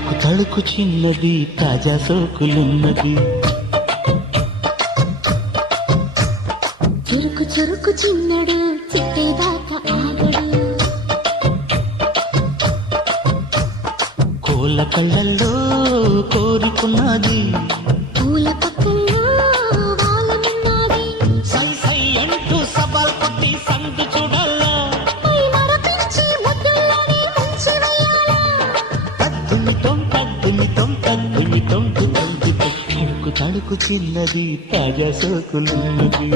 తళుకు తళుకు చిన్నది తాజా సోకులున్నది. చురుకు చురుకు చిన్నడు చిట్టేదాకా ఆగడు. కోళ్ళ కళ్ళల్లో కోరుకున్నది, పూల పక్కల్లో వాలనున్నది. సై సై అంటూ సవాల్ కొట్టి సందు చూడాలా, పై మరపించి ముద్దుల్లోనే ముంచి వెయ్యాలా. తద్దుమితం తద్దుమితం తద్దుమితం తుదందు. తళుకు తళుకు చిన్నది తాజా సోకులున్నది.